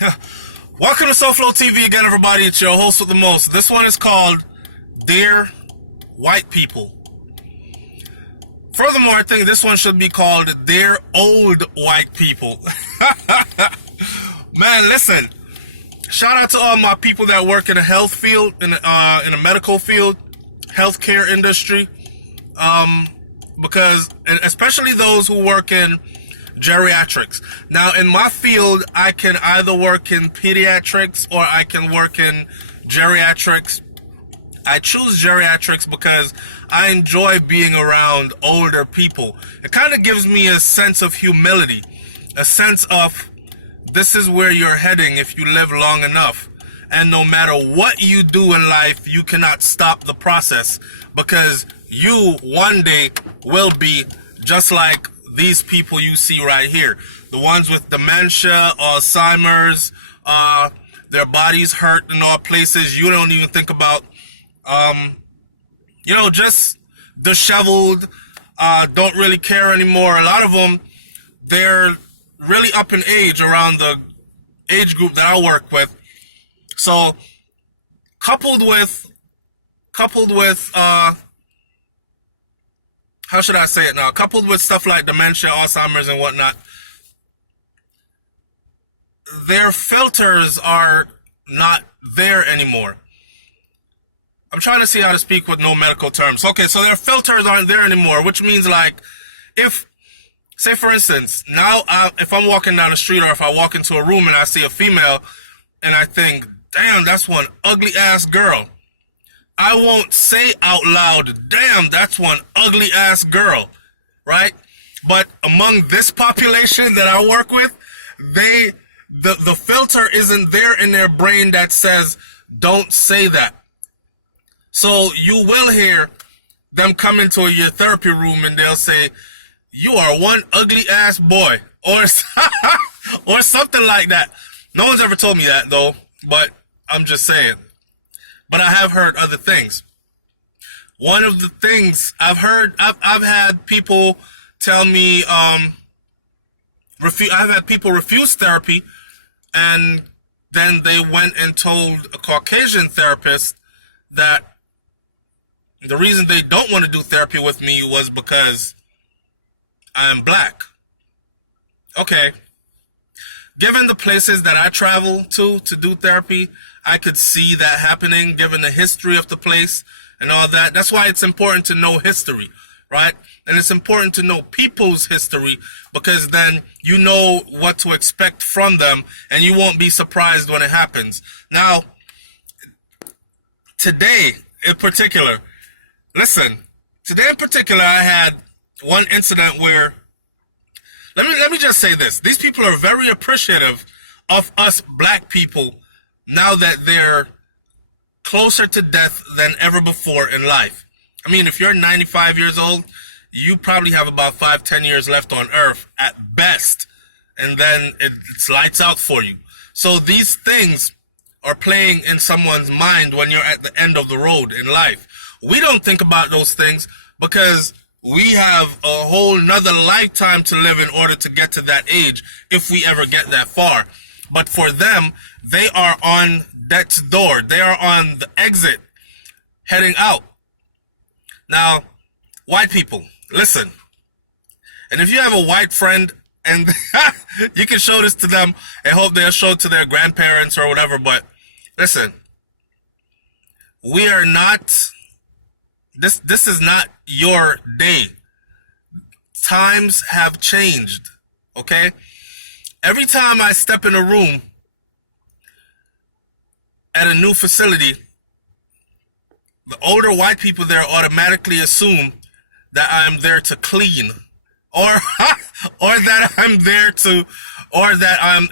Welcome to SouFLoTV again, everybody. It's your host with the most. This one is called Dear White People. Furthermore, I think this one should be called Dear Old White People. Man, listen. Shout out to all my people that work in the health field, in the medical field, healthcare industry. Because, especially those who work in geriatrics. Now, in my field, I can either work in pediatrics or I can work in geriatrics. I choose geriatrics because I enjoy being around older people. It kind of gives me a sense of humility, a sense of this is where you're heading if you live long enough. And no matter what you do in life, you cannot stop the process because you one day will be just like these people you see right here. The ones with dementia, Alzheimer's, their bodies hurt in all places you don't even think about. Just disheveled, don't really care anymore. A lot of them, they're really up in age around the age group that I work with. So, coupled with, how should I say it now? Coupled with stuff like dementia, Alzheimer's, and whatnot, their filters are not there anymore. I'm trying to see how to speak with no medical terms. Okay, so their filters aren't there anymore, which means like, say for instance, now if I'm walking down the street or if I walk into a room and I see a female and I think, damn, that's one ugly ass girl, I won't say out loud, damn, that's one ugly ass girl, right? But among this population that I work with, the filter isn't there in their brain that says, don't say that. So you will hear them come into your therapy room and they'll say, you are one ugly ass boy, or or something like that. No one's ever told me that though, but I'm just saying. But I have heard other things. One of the things I've heard, I've had people tell me, I've had people refuse therapy, and then they went and told a Caucasian therapist that the reason they don't want to do therapy with me was because I'm black. Okay. Given the places that I travel to do therapy, I could see that happening given the history of the place and all that. That's why it's important to know history, right? And it's important to know people's history because then you know what to expect from them and you won't be surprised when it happens. Now, today in particular, I had one incident where, let me just say this. These people are very appreciative of us black people now that they're closer to death than ever before in life. I mean, if you're 95 years old, you probably have about 5-10 years left on earth at best, and then it's lights out for you. So these things are playing in someone's mind when you're at the end of the road in life. We don't think about those things because we have a whole nother lifetime to live in order to get to that age, if we ever get that far. But for them, they are on death's door. They are on the exit, heading out. Now, white people, listen. And if you have a white friend, and you can show this to them and hope they'll show it to their grandparents or whatever, but listen, we are not, this is not your day. Times have changed, okay? Every time I step in a room at a new facility, the older white people there automatically assume that I'm there to clean, or that I'm there to, or that I'm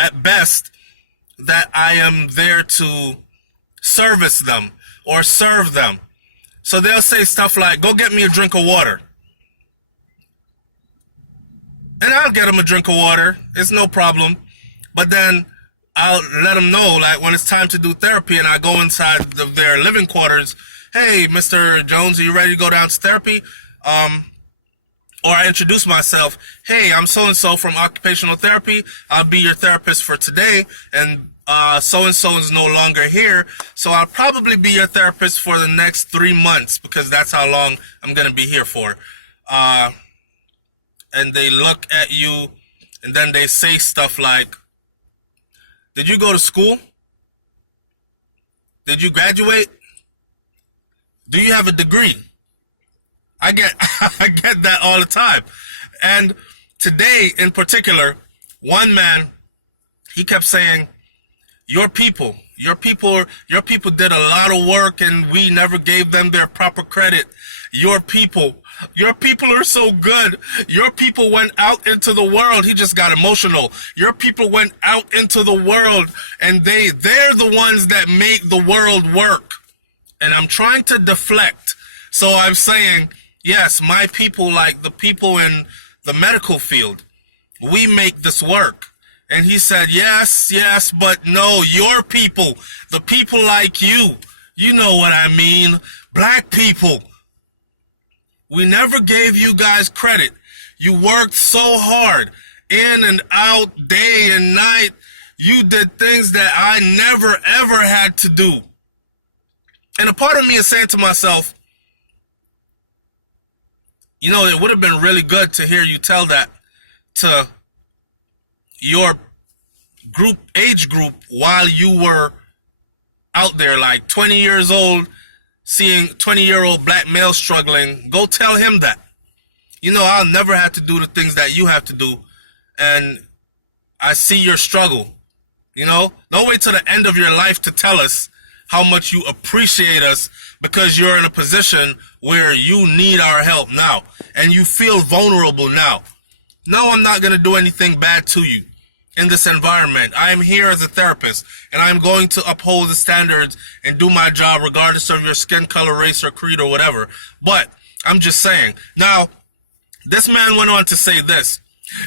at best that I am there to service them or serve them. So they'll say stuff like, "Go get me a drink of water." And I'll get them a drink of water. It's no problem. But then I'll let them know, like, when it's time to do therapy and I go inside their living quarters, "Hey, Mr. Jones, are you ready to go down to therapy? or I introduce myself, hey, I'm so-and-so from occupational therapy. I'll be your therapist for today, and so-and-so is no longer here, so I'll probably be your therapist for the next 3 months because that's how long I'm going to be here for. And they look at you, and then they say stuff like, did you go to school? Did you graduate? Do you have a degree? I get that all the time. And today in particular, one man, he kept saying, your people did a lot of work and we never gave them their proper credit. Your people are so good. Your people went out into the world. He just got emotional. Your people went out into the world, and they're the ones that make the world work. And I'm trying to deflect. So I'm saying, yes, my people, like the people in the medical field, we make this work. And he said, yes, but no, your people, the people like you know what I mean, black people. We never gave you guys credit. You worked so hard, in and out, day and night. You did things that I never, ever had to do. And a part of me is saying to myself, you know, it would have been really good to hear you tell that to your age group while you were out there, like 20 years old, seeing 20-year-old black males struggling. Go tell him that. You know, I'll never have to do the things that you have to do, and I see your struggle. You know, don't wait till the end of your life to tell us how much you appreciate us because you're in a position where you need our help now and you feel vulnerable now. No, I'm not going to do anything bad to you in this environment. I am here as a therapist, and I'm going to uphold the standards and do my job regardless of your skin color, race, or creed, or whatever. But I'm just saying. Now, this man went on to say this,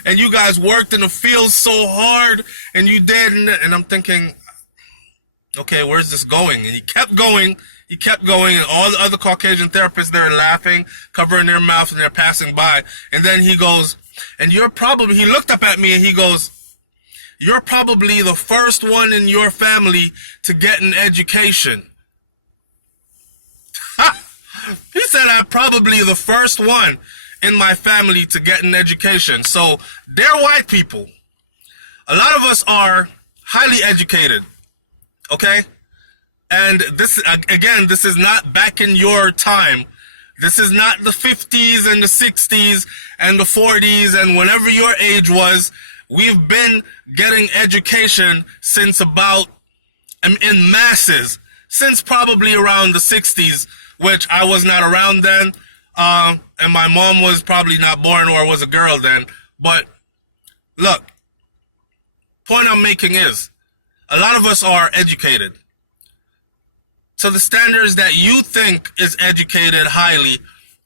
and you guys worked in the field so hard, and you did, and I'm thinking, okay, where's this going? And he kept going, and all the other Caucasian therapists, they're laughing, covering their mouth, and they're passing by. And then he goes, and he looked up at me, and he goes, you're probably the first one in your family to get an education. He said, I'm probably the first one in my family to get an education. So they're white people. A lot of us are highly educated, okay? And this, again, this is not back in your time. This is not the 50s and the 60s and the 40s and whenever your age was. We've been getting education since about, in masses, since probably around the 60s, which I was not around then, and my mom was probably not born or was a girl then. But look, point I'm making is, a lot of us are educated to the standards that you think is educated highly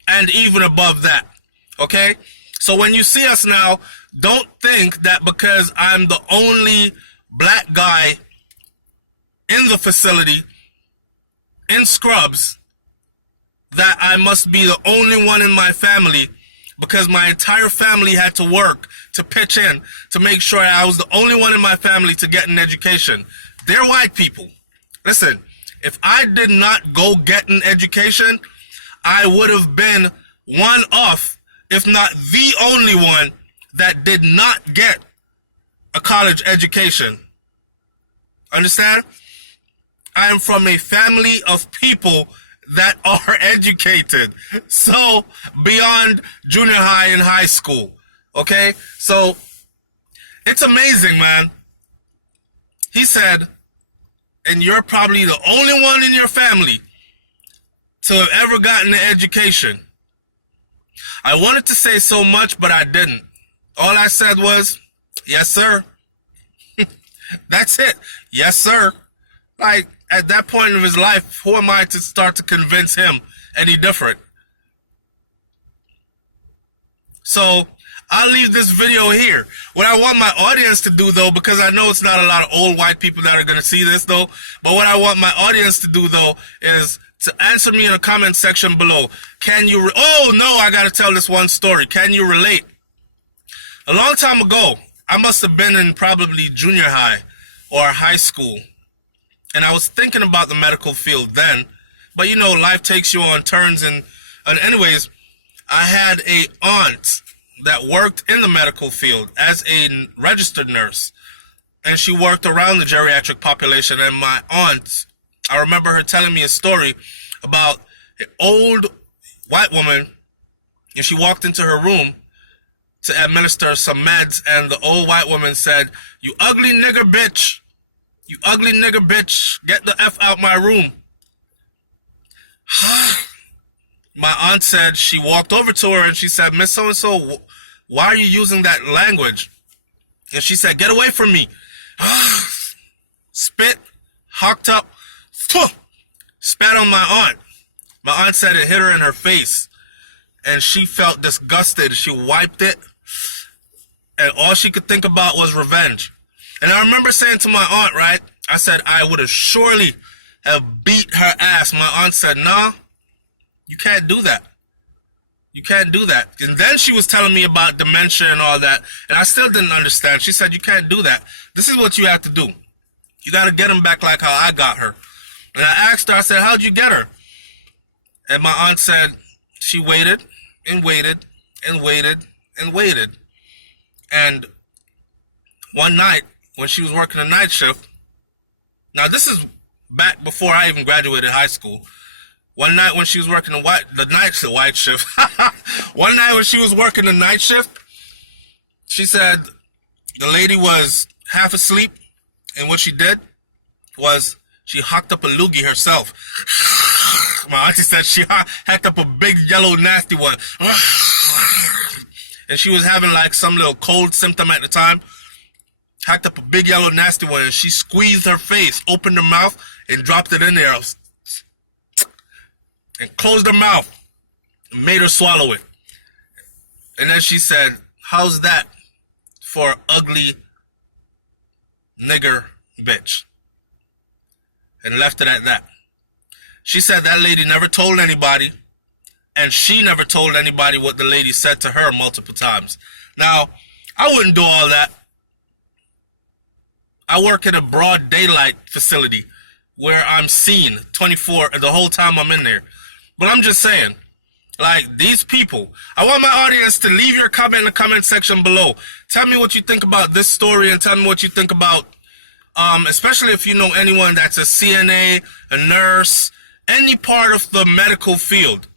and even above that, okay? So when you see us now, don't think that because I'm the only black guy in the facility, in scrubs, that I must be the only one in my family because my entire family had to work to pitch in to make sure I was the only one in my family to get an education. They're white people. Listen, if I did not go get an education, I would have been one of, if not the only one, that did not get a college education. Understand? I am from a family of people that are educated. So, beyond junior high and high school. Okay? So, it's amazing, man. He said, and you're probably the only one in your family to have ever gotten an education. I wanted to say so much, but I didn't. All I said was, yes, sir. That's it. Yes, sir. Like, at that point of his life, who am I to start to convince him any different? So, I'll leave this video here. What I want my audience to do, though, because I know it's not a lot of old white people that are going to see this, though, but what I want my audience to do, though, is to answer me in the comment section below. Can you, oh no, I gotta tell this one story. Can you relate? A long time ago, I must have been in probably junior high or high school. And I was thinking about the medical field then. But you know, life takes you on turns. And anyways, I had a aunt that worked in the medical field as a registered nurse. And she worked around the geriatric population. And my aunt, I remember her telling me a story about an old white woman. And she walked into her room to administer some meds. And the old white woman said, "You ugly nigger bitch. You ugly nigger bitch. Get the F out my room." My aunt said she walked over to her and she said, "Miss So-and-so, why are you using that language?" And she said, "Get away from me." Spit, hocked up, spat on my aunt. My aunt said it hit her in her face. And she felt disgusted. She wiped it. And all she could think about was revenge. And I remember saying to my aunt, right? I said, I would have surely have beat her ass. My aunt said, "Nah, you can't do that. You can't do that." And then she was telling me about dementia and all that. And I still didn't understand. She said, "You can't do that. This is what you have to do. You got to get him back like how I got her." And I asked her, I said, "How'd you get her?" And my aunt said, she waited and waited and waited and waited. And one night, when she was working a night shift, now this is back before I even graduated high school. One night when she was working the night shift, one night when she was working the night shift, she said the lady was half asleep, and what she did was she hocked up a loogie herself. My auntie said she hacked up a big yellow nasty one. And she was having like some little cold symptom at the time. Hacked up a big yellow nasty one, and she squeezed her face, opened her mouth, and dropped it in there. And closed her mouth. And made her swallow it. And then she said, "How's that for ugly nigger bitch?" And left it at that. She said that lady never told anybody, and she never told anybody what the lady said to her multiple times. Now, I wouldn't do all that. I work in a broad daylight facility where I'm seen 24 the whole time I'm in there. But I'm just saying, like, these people, I want my audience to leave your comment in the comment section below. Tell me what you think about this story, and tell me what you think about, especially if you know anyone that's a CNA, a nurse, any part of the medical field.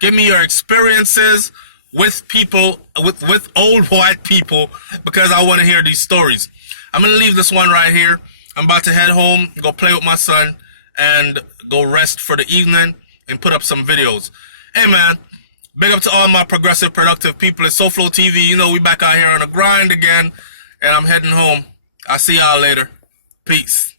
Give me your experiences with people, with old white people, because I want to hear these stories. I'm going to leave this one right here. I'm about to head home, go play with my son, and go rest for the evening and put up some videos. Hey man, big up to all my progressive, productive people at SouFLoTV. You know we back out here on the grind again, and I'm heading home. I'll see y'all later. Peace.